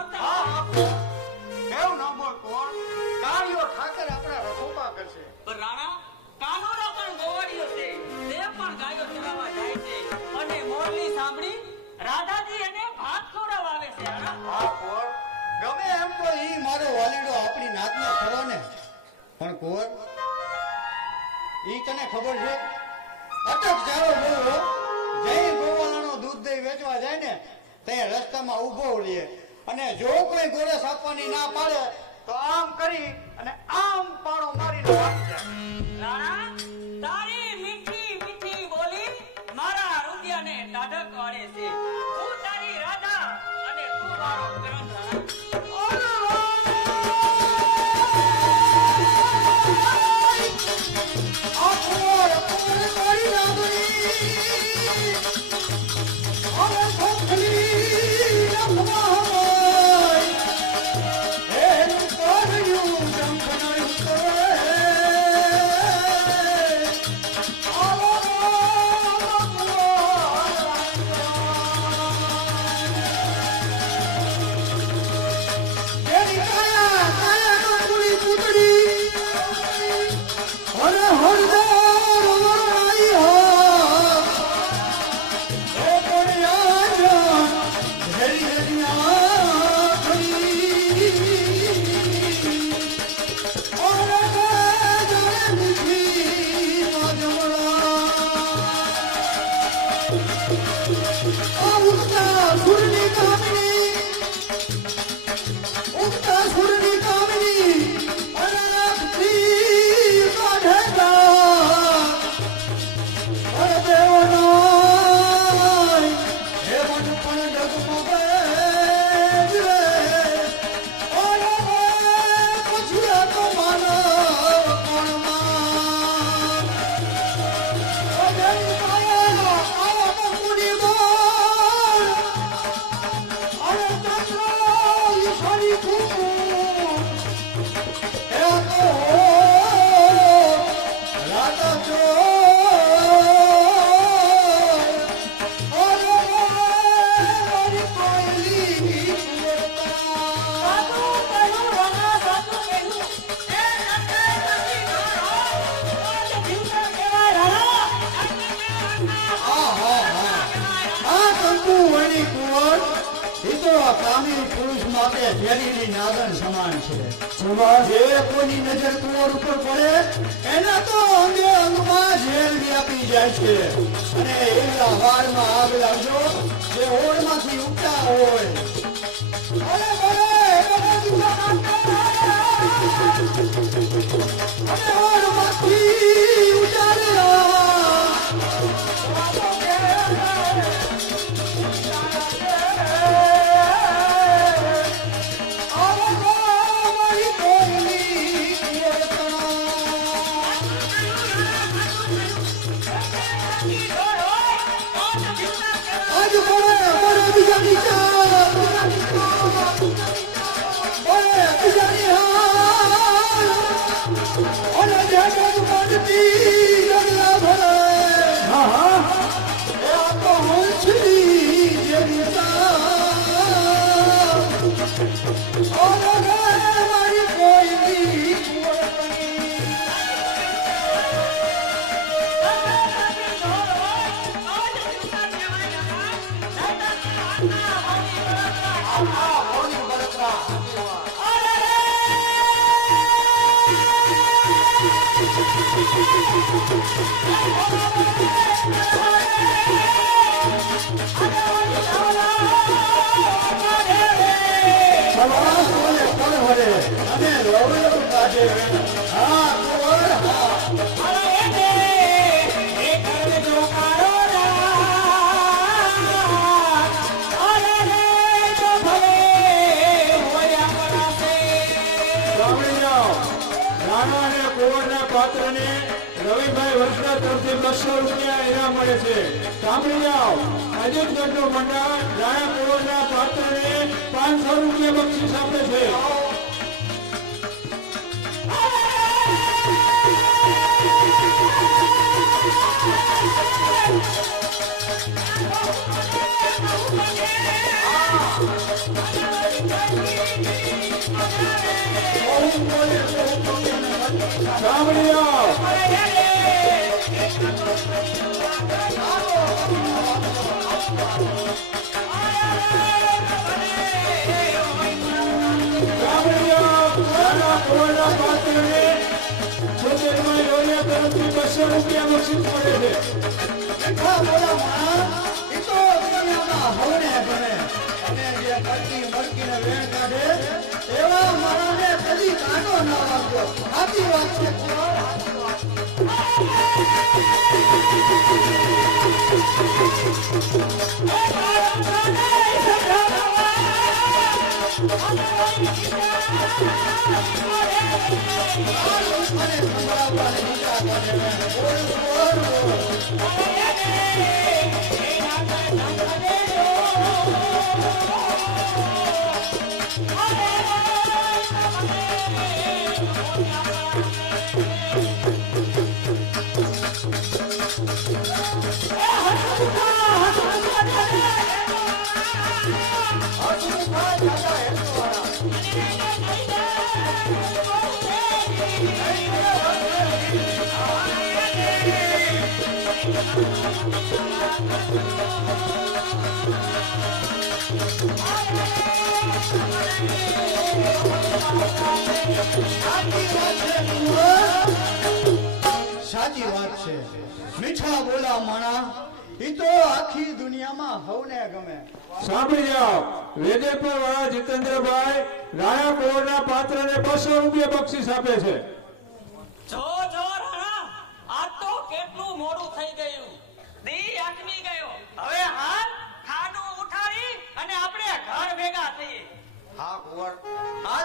બોલતા હા હા એવું ન બોલ કોણ કાળિયો ઠાકર આપણા રખોપા કરશે પણ રાણા કાનોડો પણ ગોવાળિયો છે તે પણ ગાયો ચરાવવા જાય છે અને મોરલી સાંભળી રાધાજી એને ભાત ખવડાવવા આવે છે રાણા હા કોણ ગમે એમ તો ઈ મારો વાલીડો આપણી નાતનો ખરો ને પણ કોર ઈ તને ખબર છે અટક જારો બોલો જય ગોવાલાનો દૂધ દહીં વેચવા જાય ને ત્યાં રસ્તામાં ઊભો રહે અને જો કોઈ ગોરસ આપવાની ના પાડે તો આમ કરી અને આમ પાણો મારીને ભાગી જાય રાણા તારી મીઠી મીઠી બોલી મારા હૃદયને ટાઢક વાળે છે હું તારી રાધા અને તું મારો કરણ રાણા કામી પુરુષ માટે ઝેરીલી નાગન સમાન છે જે કોની નજર કુંવર ઉપર પડે એના તો અંગે અંગમાં ઝેર વ્યાપી જાય છે અને એવા વારમાં આગ લાગજો જે હોળમાંથી ઉગતા હોય હોળમાંથી ઉજાડ્યા રવિભાઈ વર્ષના તરફથી 200 રૂપિયા ઇનામ મળે છે. સાંભળી જાઓ, અજીત ગઢનું મંડળ રાણા કુંવરના પાત્રને 500 રૂપિયા બક્ષિસ આપે છે. રૂપિયા બક્ષીસ મળે છે મીઠા બોલા માણા ઈ તો દુનિયામાં હવને ગમે અને જે કડકી મડકીને વેણ કાઢે એવા માણાને કદી કાંટો ના વાગ્યો સાચી વાત છે મને સંભળાવવાને નીચા કાઢે બોલ બોલ બોલ સાચી વાત છે મીઠા બોલા માણા ઈ તો આખી દુનિયામાં હવને ગમે સાંભળી જાઓ વેદેપુર વાળા જીતેન્દ્રભાઈ રાયા કોરના પાત્રને 200 રૂપિયા બક્ષીસ આપે છે જો જો રાણા આ તો કેટલું મોડું થઈ ગયું દી આથમી ગયો હવે હાલ ખાડું ઉઠાડી અને આપણે ઘર ભેગા થઈએ હા કુંવર